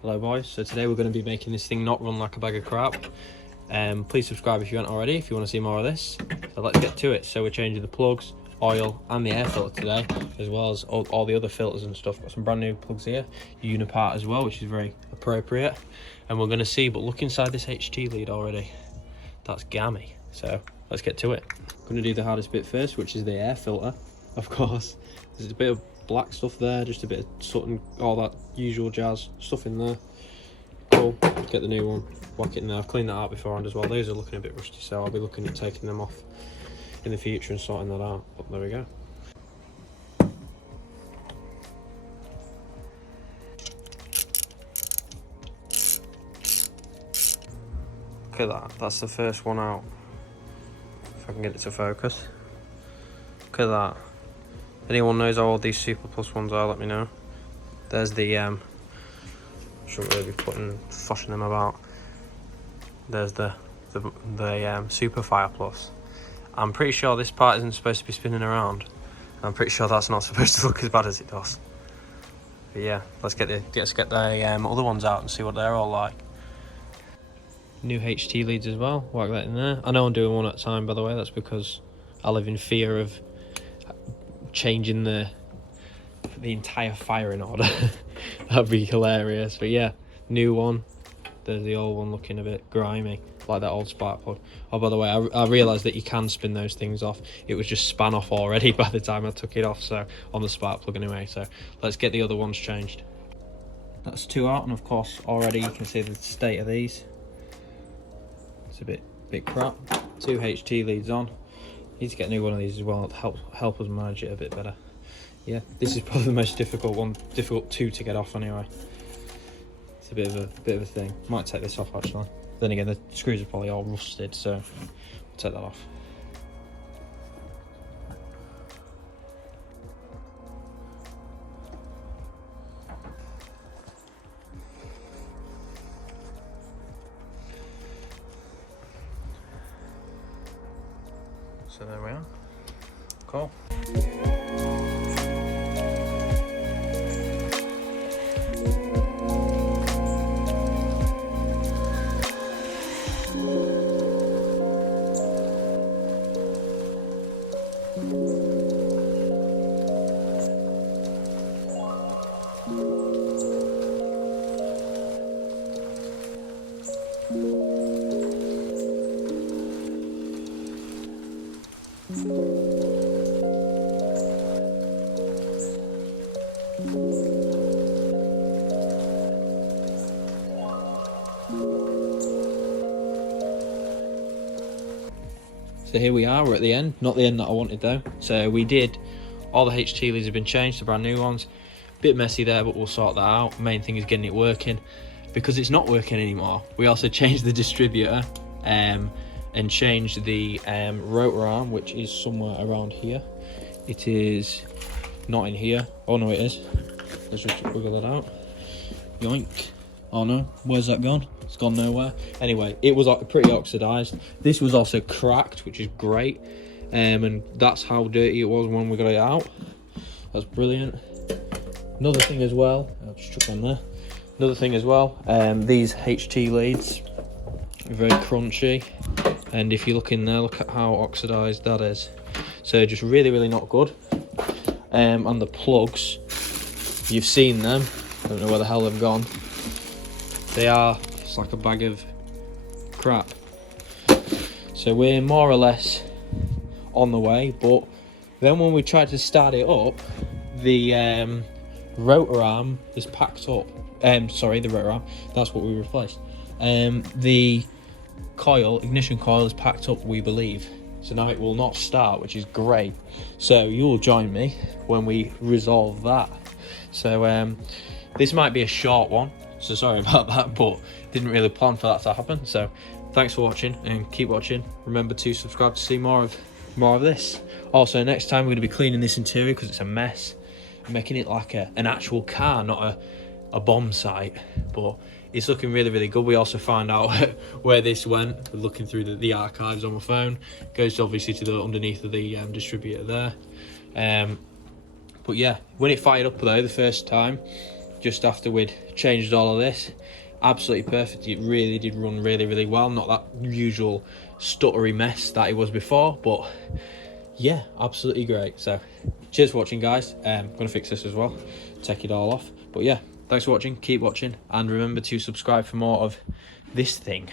Hello boys, so today we're going to be making this thing not run like a bag of crap. Please subscribe if you haven't already, if you want to see more of this. So let's get to it. So we're changing the plugs, oil and the air filter today, as well as all the other filters and stuff. Got some brand new plugs here, Unipart as well, which is very appropriate. And we're going to see, but look inside this HT lead already. That's gammy. So let's get to it. I'm going to do the hardest bit first, which is the air filter, of course. There's a bit of black stuff there, just a bit of soot and all that usual jazz stuff in there. Cool. Get the new one, whack it in there. I've cleaned that out beforehand as well. Those are looking a bit rusty, so I'll be looking at taking them off in the future and sorting that out. But there we go. Look at that. That's the first one out. If I can get it to focus. Look at that. If anyone knows how old these Super Plus ones are, let me know. There's the shouldn't really be fushing them about. There's the Super Fire Plus. I'm pretty sure this part isn't supposed to be spinning around. I'm pretty sure that's not supposed to look as bad as it does. But yeah, let's get the other ones out and see what they're all like. New HT leads as well. Whack that in there. I know I'm doing one at a time, by the way. That's because I live in fear of changing the entire firing order. That'd be hilarious. But yeah, new one. There's the old one looking a bit grimy, like that old spark plug. Oh, by the way, I realised that you can spin those things off. It was just span off already by the time I took it off, so on the spark plug anyway. So let's get the other ones changed. That's two out, and of course already you can see the state of these. It's a bit crap. Two HT leads on. Need to get a new one of these as well to help us manage it a bit better. Yeah, this is probably the most difficult two to get off anyway. It's a bit of a thing. Might take this off actually. Then again, the screws are probably all rusted, so I'll take that off. So there we are. Cool. So here we are, we're at the end. Not the end that I wanted though. So we did, all the HT leads have been changed to brand new ones. Bit messy there, but we'll sort that out. Main thing is getting it working. Because it's not working anymore, we also changed the distributor and changed the rotor arm, which is somewhere around here. It is not in here. Oh no, it is. Let's just wiggle that out. Yoink. Oh no, where's that gone? It's gone nowhere. Anyway, it was pretty oxidized. This was also cracked, which is great. And that's how dirty it was when we got it out. That's brilliant. Another thing as well, I'll just chuck on there. Another thing as well, these HT leads are very crunchy. And if you look in there, look at how oxidized that is. So just really not good. And the plugs, you've seen them. I don't know where the hell they've gone. They are, it's like a bag of crap. So we're more or less on the way, but then when we tried to start it up, the rotor arm is packed up. Sorry, the rotor arm, that's what we replaced. The coil, ignition coil, is packed up, we believe. So now it will not start, which is great. So you'll join me when we resolve that. So this might be a short one, so sorry about that, but didn't really plan for that to happen. So thanks for watching and keep watching. Remember to subscribe to see more of this. Also, next time we're going to be cleaning this interior because it's a mess. I'm making it like an actual car, not a bomb site, but it's looking really good. We also found out where this went. We're looking through the archives on my phone. Goes obviously to the underneath of the distributor there. But yeah, when it fired up though the first time, just after we'd changed all of this. Absolutely perfect. It really did run really well. Not that usual stuttery mess that it was before, but yeah, absolutely great. So cheers for watching, guys. I'm gonna fix this as well, take it all off. But yeah, thanks for watching, keep watching, and remember to subscribe for more of this thing.